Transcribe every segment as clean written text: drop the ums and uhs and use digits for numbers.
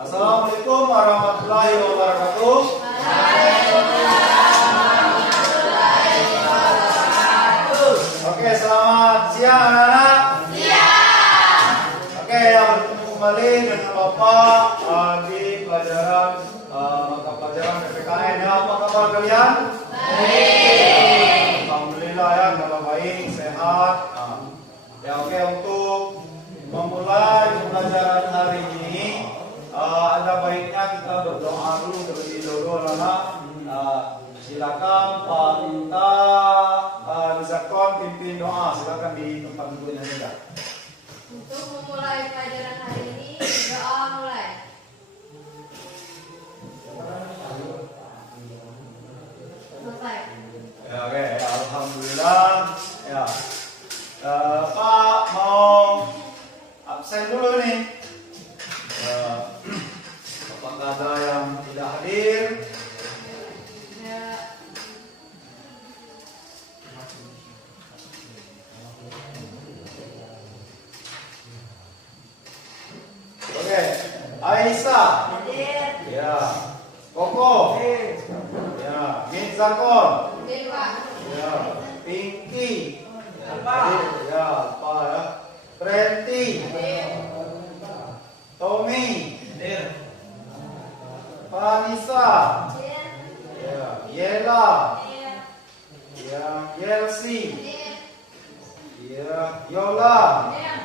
Assalamualaikum warahmatullahi wabarakatuh. Oke, selamat siang anak-anak. Siang. Oke, bertemu kembali dengan Bapak di pelajaran mata pelajaran PPKN ya. Apa kabar kalian? Baik. Alhamdulillah ya, kabar baik, sehat. Ya oke, untuk memulai pembelajaran hari ini ada baiknya kita berdoa dulu terlebih dahulu anak. Silakan Pak Minta Zakon pimpin doa. Silakan di tempat duduknya saja. Untuk memulai pelajaran hari ini, doa mulai. Selesai. Ya, oke, alhamdulillah. Ya, Pak mau absen dulu nih. Apakah ada yang tidak hadir? Ya. Oke, Aisyah. Hadir. Ya, Koko. Ya, Mizakon. Hadir, Pak. Ya, Pinky. Ya, apa ya? Preti. Hadir. Tommy. Vanessa. Hadir. Ya, Yela. Hadir. Ya, Yelsi. Hadir. Ya, Yola. Hadir.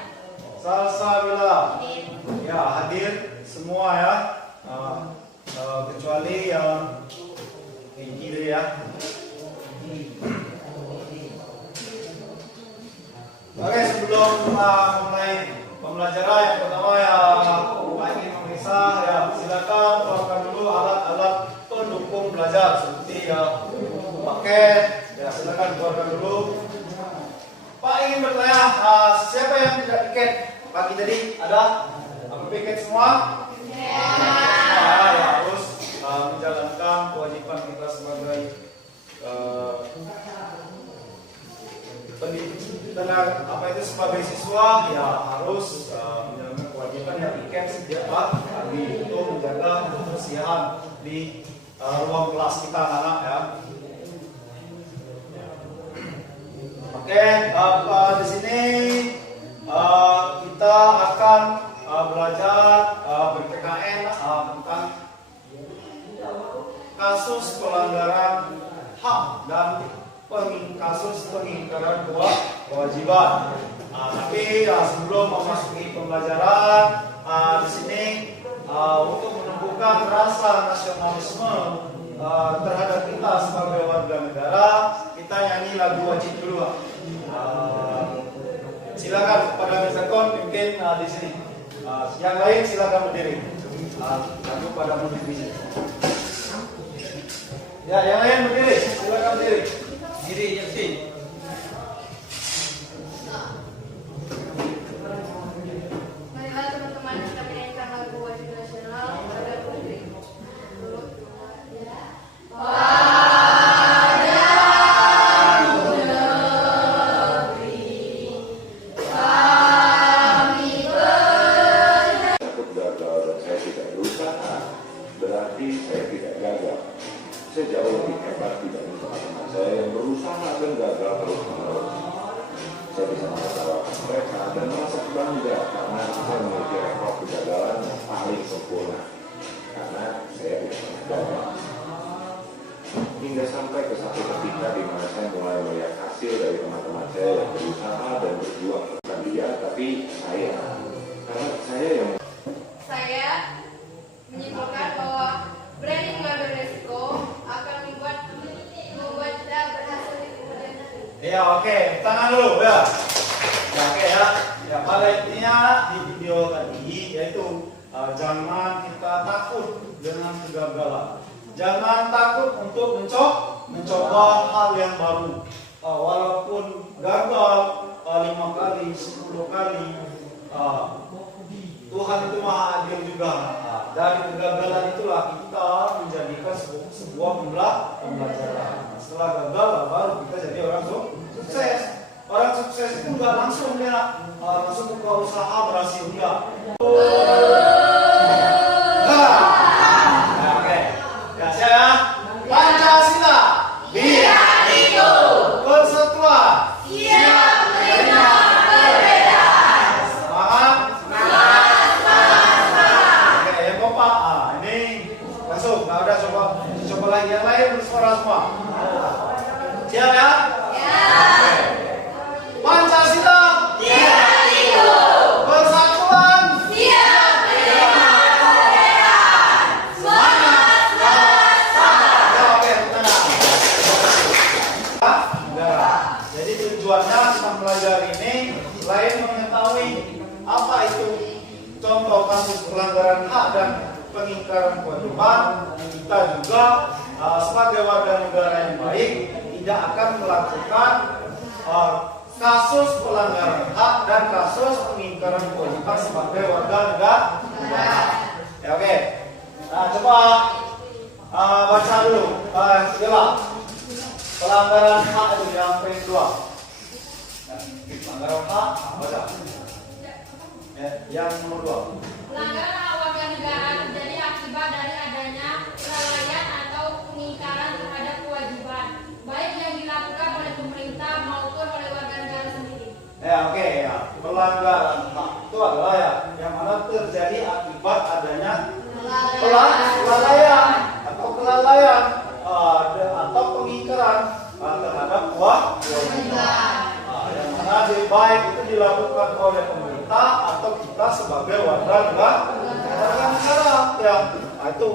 Salsabila. Hadir. Ya, hadir semua ya. Kecuali yang Pinky dulu ya. Oke, sebelum mulai pembelajaran yang pertama ya, Pak ingin memeriksa ya, silakan keluarkan dulu alat-alat pendukung belajar seperti ya paket ya, silakan keluarkan dulu. Pak ingin bertanya, siapa yang tidak piket pagi tadi? Ada? Apa piket semua? Ya, harus menjalankan kewajiban kita sebagai sebagai siswa ya, harus menjalankan kewajiban yang piket setiap pagi untuk menjaga kebersihan di ruang kelas kita anak ya. Oke, di sini kita akan belajar PPKN tentang kasus pelanggaran HAM dan kasus pengingkaran kewajiban. Tapi sebelum memasuki pembelajaran di sini untuk menumbuhkan rasa nasionalisme terhadap kita sebagai warga negara, kita nyanyi lagu wajib dulu. Silakan pada Mizakon pimpin di sini. Yang lain silakan berdiri. Lagu pada mundur di sini. Ya, yang lain berdiri. Silakan berdiri. Diri yang sini. Marilah teman-teman kita menyanyikan lagu wajib nasional pada putri. Berarti saya tidak gagal. Saya jauh lebih hebat dibanding teman-teman saya yang berusaha dan gagal terus-menerus. Saya bisa mengetawakan mereka dan merasa bangga karena saya memiliki rekor kegagalan yang paling sempurna. Karena saya tidak pernah gagal. Hingga sampai ke satu ketika di mana saya mulai melihat hasil dari teman-teman saya yang berusaha dan berjuang, bukan dia, tapi saya. Karena saya yang menyimpulkan bahwa berani mengambil resiko akan membuat kita berhasil di kemudian hari. Ya, oke, tangan dulu ya. Ya, oke ya. Ya, pada intinya di video tadi yaitu jangan kita takut dengan kegagalan. Jangan takut untuk mencoba hal yang baru. Walaupun gagal 5 kali, 10 kali, Tuhan itu maha adil juga. Dari kegagalan itulah kita menjadikan sebuah pembelajaran. Setelah gagal baru kita jadi orang sukses. Orang sukses itu nggak langsung ya langsung buka usaha berhasil enggak. mengetahui apa itu contoh kasus pelanggaran hak dan pengingkaran kewajiban, kita juga sebagai warga negara yang baik tidak akan melakukan kasus pelanggaran hak dan kasus pengingkaran kewajiban sebagai warga negara. Ya, oke. Nah, coba baca dulu. Jelas. Pelanggaran hak itu yang poin 2. Pelanggaran hak, baca. Ya, yang nomor 2. Pelanggaran hak warga negara terjadi akibat dari adanya kelalaian atau pengingkaran terhadap kewajiban, baik yang dilakukan oleh pemerintah maupun oleh warga negara sendiri. Ya, oke ya. Pelanggaran hak itu adalah ya yang mana terjadi akibat adanya kelalaian atau pengingkaran terhadap kewajiban. Yang mana baik itu dilakukan oleh pemerintah atau kita sebagai warga negara ya. Itu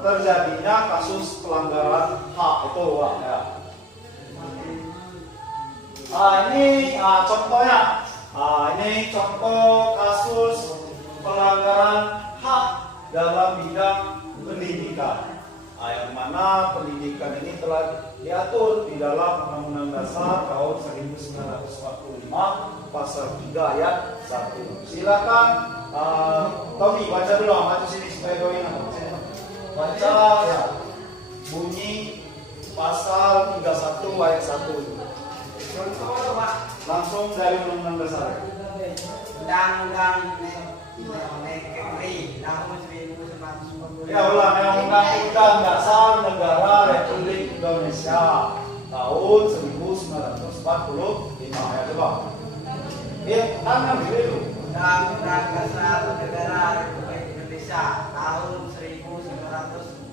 terjadinya kasus pelanggaran hak itu ya. Ini contohnya. Ini contoh kasus pelanggaran hak dalam bidang pendidikan. Yang mana pendidikan ini telah diatur di dalam Undang-Undang Dasar tahun 1945 pasal 3 ayat 1. Silakan Tommy baca dulu, baca sini supaya kau ingat. Baca ya. Bunyi pasal 31 ayat 1. Langsung dari Undang-Undang Dasar. Undang-Undang Negeri tahun 1945. Ya ulang, yang Undang-Undang Dasar Negara Republik Indonesia tahun 1945. Ya coba. Ya, tangan dulu. Undang-Undang Dasar Negara Republik Indonesia tahun 1945.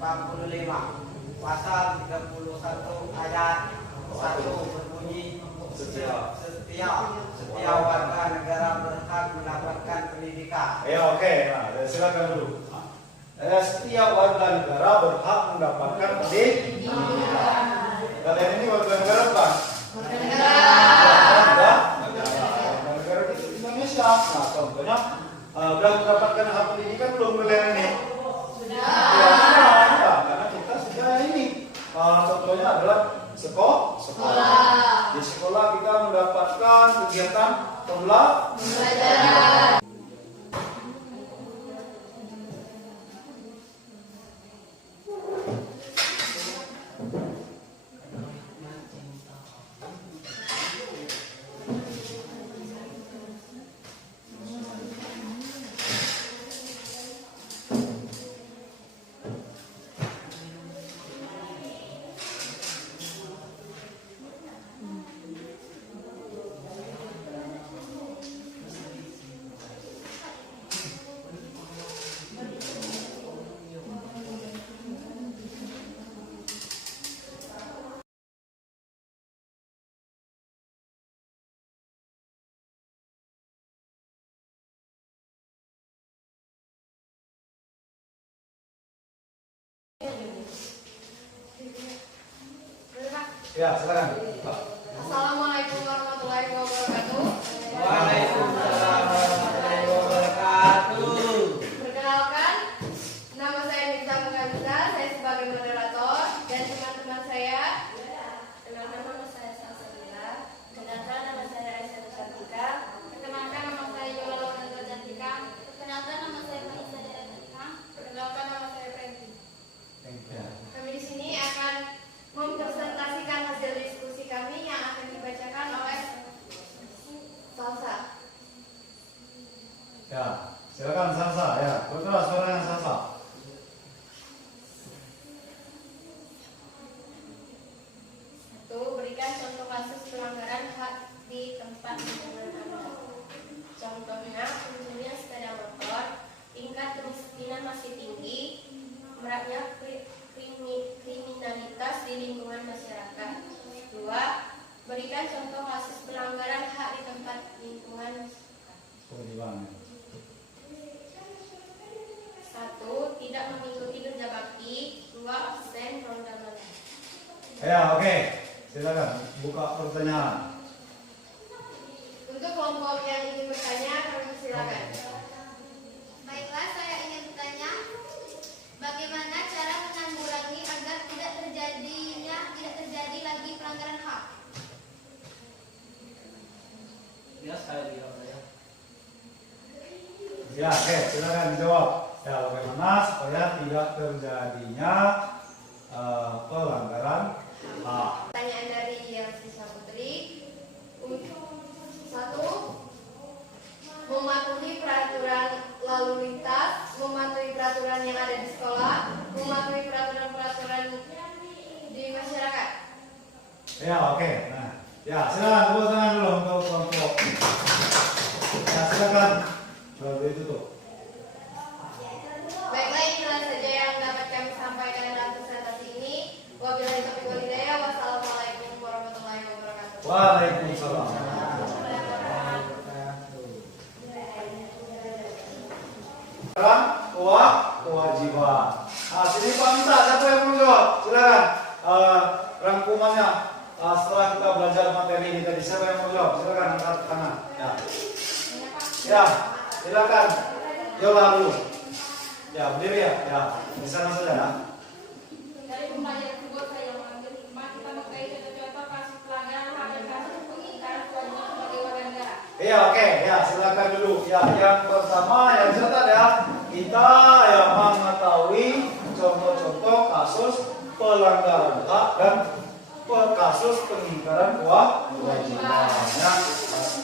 Pasal 31 ayat 1 berbunyi setiap warga negara berhak mendapatkan pendidikan. Ya oke, nah silakan dulu. Setiap warga negara berhak mendapatkan pendidikan. Kalian ini warga negara bukan? Warga negara di Indonesia. Nah contohnya sudah mendapatkan hak pendidikan belum kalian ini? Ya, sudah, karena kita sudah ini. Contohnya adalah sekolah. Di sekolah kita mendapatkan kegiatan pembelajaran. Ya, silakan. Assalamualaikum warahmatullahi wabarakatuh. Waalaikumsalam warahmatullahi wabarakatuh. Perkenalkan, nama saya Mirza Mukarisa, saya sebagai moderator dan teman-teman saya. Kenalkan nama saya Salsabila. Kenalkan nama saya Aisyah Cantika. Perkenalkan nama saya Yola Laurenta Cantika. Perkenalkan nama saya Vanessa Cantika. Perkenalkan nama saya Franky. Kami di sini akan mempresentasikan hasil diskusi kami yang akan dibacakan oleh Salsa. Ya, silakan Salsa. Ya, berkeras suaranya Salsa. Satu, berikan contoh kasus pelanggaran hak di tempat lingkungan Anda. Contohnya, pencurian sepeda motor, tingkat kemiskinan masih tinggi, meraknya kriminalitas di lingkungan masyarakat. Dua, berikan contoh kasus pelanggaran hak di tempat lingkungan. Satu, tidak mengikuti kerja bakti. Dua, absen ronda malam. Ya, oke. Silakan buka pertanyaan. Untuk kelompok yang ingin bertanya, kami persilakan. Baiklah, saya ingin bertanya, bagaimana cara menanggulangi agar tidak terjadi lagi pelanggaran HAM? Ya, saya bilang ya. Ya, oke, silakan dijawab. Ya, bagaimana supaya tidak terjadinya pelanggaran HAM? Pertanyaan dari Yelisa Putri. Satu, mematuhi peraturan lalu lintas, mematuhi peraturan yang ada di sekolah, mematuhi peraturan-peraturan di masyarakat. Ya, oke. Nah, ya, silakan tepuk tangan dulu untuk kelompok. Ya, silakan. Lalu itu tuh. Baiklah, itulah saja yang dapat kami sampaikan dalam presentasi ini. Wabillahi taufiq wal hidayah. Wassalamualaikum warahmatullahi wabarakatuh. Waalaikumsalam. Kewajiban. Nah, sini Pak minta siapa yang mau jawab? Silakan. Rangkumannya setelah kita belajar materi ini tadi, siapa yang mau jawab? Silakan angkat tangan. Ya. Ya, silakan. Yola dulu. Ya, berdiri ya. Ya, di sana saja ya. Dari pembelajaran tersebut saya mengambil hikmah kita mengkaji contoh-contoh kasus pelanggaran HAM dan kasus pengingkaran kewajiban sebagai warga negara. Iya, oke. Ya, silakan dulu. Ya, yang pertama yang dicatat ya, kita yang mengetahui contoh-contoh kasus pelanggaran hak dan kasus pengingkaran kewajiban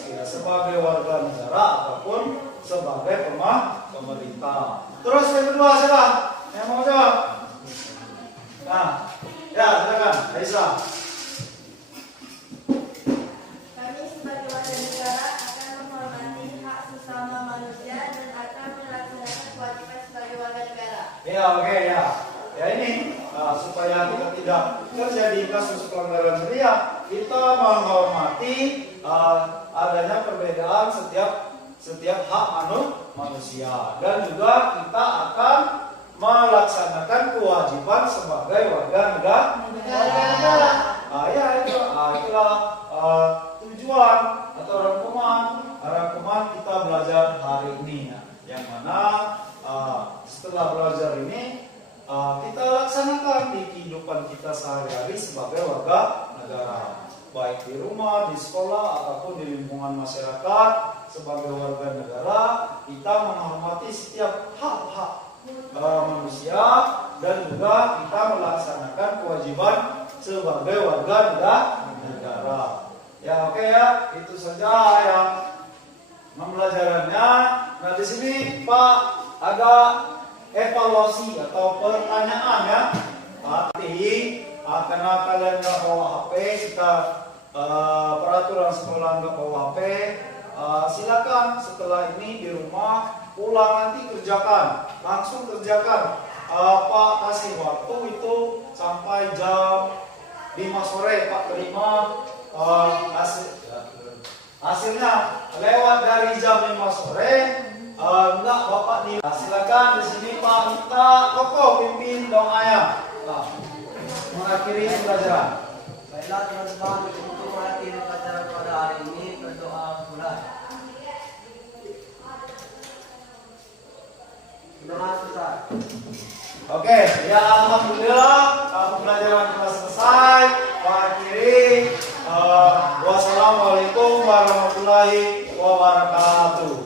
ya, sebagai warga negara ataupun sebagai pemerintah. Terus yang kedua siapa? Yang mau jawab? Nah, ya silakan, Aisyah. Kami sebagai warga negara akan menghormati hak sesama manusia dan akan melaksanakan kewajiban sebagai warga negara. Ya, oke ya. Ya ini supaya kita tidak terjadi kasus pelanggaran HAM, kita menghormati adanya perbedaan setiap hak manusia dan juga kita akan melaksanakan kewajiban sebagai warga negara. Ya itulah tujuan atau rangkuman kita belajar hari ini ya. Yang mana setelah belajar ini kita laksanakan di kehidupan kita sehari-hari sebagai warga negara, baik di rumah, di sekolah ataupun di lingkungan masyarakat. Sebagai warga negara kita menghormati setiap hak-hak manusia dan juga kita melaksanakan kewajiban sebagai warga negara. Ya, oke ya, itu saja yang pembelajarannya. Nah, di sini Pak ada evaluasi atau pertanyaan ya. Nanti karena kalian nggak bawa HP, kita peraturan sekolah nggak bawa HP, silakan setelah ini di rumah pulang nanti langsung kerjakan. Pak kasih waktu itu sampai jam 5 sore Pak terima hasilnya. Lewat dari jam 5 sore enggak Bapak nih. Silakan di sini Pak minta kokoh pimpin doanya. Mengakhiri pelajaran. Baiklah teman-teman, untuk mengakhiri pelajaran pada hari ini berdoa pula. Doa selesai. Oke, ya alhamdulillah pembelajaran telah selesai. Pak akhiri. Wassalamualaikum warahmatullahi wabarakatuh.